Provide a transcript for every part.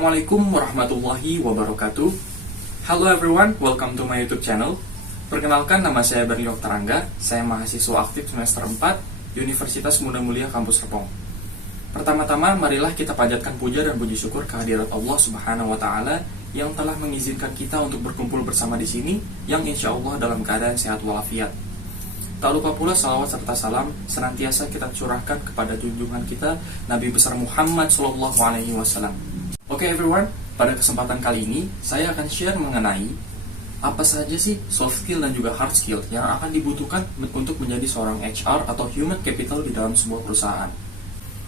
Assalamualaikum warahmatullahi wabarakatuh. Hello everyone, welcome to my YouTube channel. Perkenalkan, nama saya Berli Oktar Angga. Saya mahasiswa aktif semester 4 Universitas Muda Mulia Kampus Serpong. Pertama-tama, marilah kita panjatkan puja dan puji syukur kehadirat Allah Subhanahu wa Ta'ala yang telah mengizinkan kita untuk berkumpul bersama di sini, yang insya Allah dalam keadaan sehat walafiat. Tak lupa pula salawat serta salam senantiasa kita curahkan kepada junjungan kita Nabi besar Muhammad SAW. Oke everyone, pada kesempatan kali ini saya akan share mengenai apa saja sih soft skill dan juga hard skill yang akan dibutuhkan untuk menjadi seorang HR atau human capital di dalam sebuah perusahaan.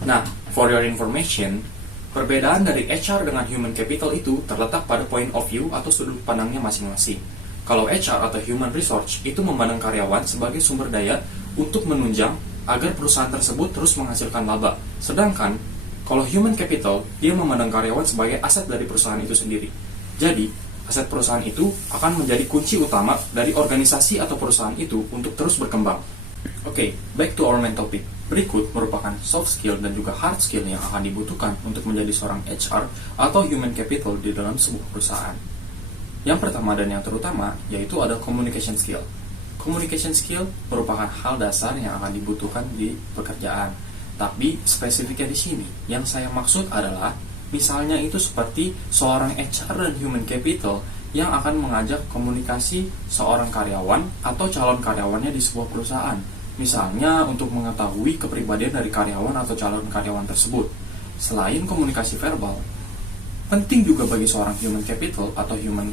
Nah, for your information, perbedaan dari HR dengan human capital itu terletak pada point of view atau sudut pandangnya masing-masing. Kalau HR atau human resource itu memandang karyawan sebagai sumber daya untuk menunjang agar perusahaan tersebut terus menghasilkan laba. Sedangkan kalau human capital, dia memandang karyawan sebagai aset dari perusahaan itu sendiri. Jadi, aset perusahaan itu akan menjadi kunci utama dari organisasi atau perusahaan itu untuk terus berkembang. Oke, back to our main topic. Berikut merupakan soft skill dan juga hard skill yang akan dibutuhkan untuk menjadi seorang HR atau human capital di dalam sebuah perusahaan. Yang pertama dan yang terutama yaitu ada communication skill. Communication skill merupakan hal dasar yang akan dibutuhkan di pekerjaan. Tapi spesifiknya di sini yang saya maksud adalah misalnya itu seperti seorang HR dan human capital yang akan mengajak komunikasi seorang karyawan atau calon karyawannya di sebuah perusahaan. Misalnya untuk mengetahui kepribadian dari karyawan atau calon karyawan tersebut. Selain komunikasi verbal, penting juga bagi seorang human capital atau human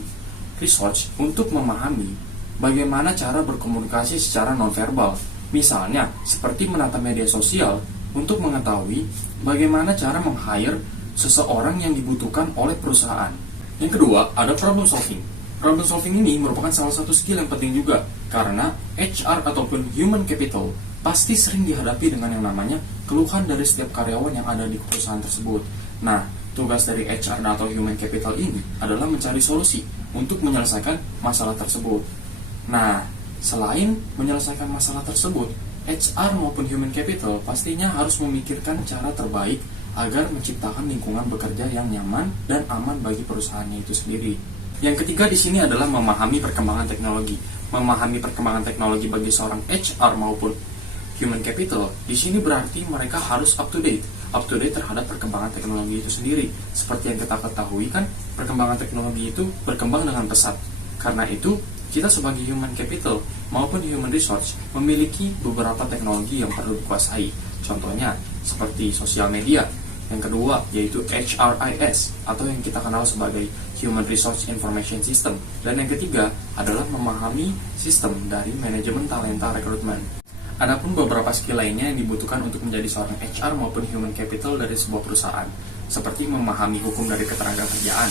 resource untuk memahami bagaimana cara berkomunikasi secara nonverbal. Misalnya, seperti menata media sosial untuk mengetahui bagaimana cara meng-hire seseorang yang dibutuhkan oleh perusahaan. Yang kedua, ada problem solving. Problem solving ini merupakan salah satu skill yang penting juga, karena HR ataupun human capital pasti sering dihadapi dengan yang namanya keluhan dari setiap karyawan yang ada di perusahaan tersebut. Nah, tugas dari HR atau human capital ini adalah mencari solusi untuk menyelesaikan masalah tersebut. Nah, selain menyelesaikan masalah tersebut, HR maupun human capital pastinya harus memikirkan cara terbaik agar menciptakan lingkungan bekerja yang nyaman dan aman bagi perusahaannya itu sendiri. Yang ketiga di sini adalah memahami perkembangan teknologi. Memahami perkembangan teknologi bagi seorang HR maupun human capital di sini berarti mereka harus up to date terhadap perkembangan teknologi itu sendiri. Seperti yang kita ketahui kan, perkembangan teknologi itu berkembang dengan pesat. Karena itu, kita sebagai human capital maupun human resource memiliki beberapa teknologi yang perlu dikuasai. Contohnya, seperti sosial media. Yang kedua, yaitu HRIS, atau yang kita kenal sebagai Human Resource Information System. Dan yang ketiga, adalah memahami sistem dari manajemen talenta rekrutmen. Adapun beberapa skill lainnya yang dibutuhkan untuk menjadi seorang HR maupun human capital dari sebuah perusahaan, seperti memahami hukum dari ketenagakerjaan,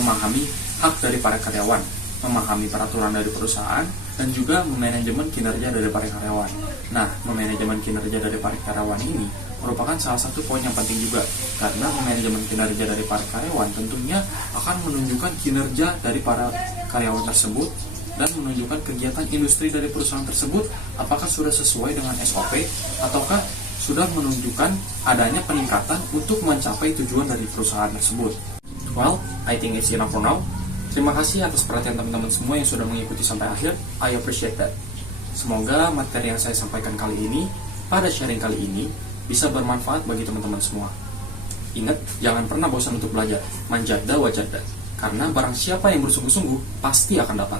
memahami hak dari para karyawan, memahami peraturan dari perusahaan, dan juga memanajemen kinerja dari para karyawan. Nah, memanajemen kinerja dari para karyawan ini merupakan salah satu poin yang penting juga, karena memanajemen kinerja dari para karyawan tentunya akan menunjukkan kinerja dari para karyawan tersebut dan menunjukkan kegiatan industri dari perusahaan tersebut apakah sudah sesuai dengan SOP ataukah sudah menunjukkan adanya peningkatan untuk mencapai tujuan dari perusahaan tersebut. Well, I think it's enough for now. Terima kasih atas perhatian teman-teman semua yang sudah mengikuti sampai akhir. I appreciate that. Semoga materi yang saya sampaikan kali ini pada sharing kali ini bisa bermanfaat bagi teman-teman semua. Ingat, jangan pernah bosan untuk belajar. Manjada wajada. Karena barang siapa yang bersungguh-sungguh pasti akan dapat.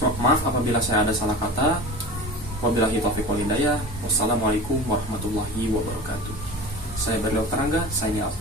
Maaf apabila saya ada salah kata. Wabillahi taufiq wal hidayah. Wassalamualaikum warahmatullahi wabarakatuh. Saya Berli Oktar Angga, signing out.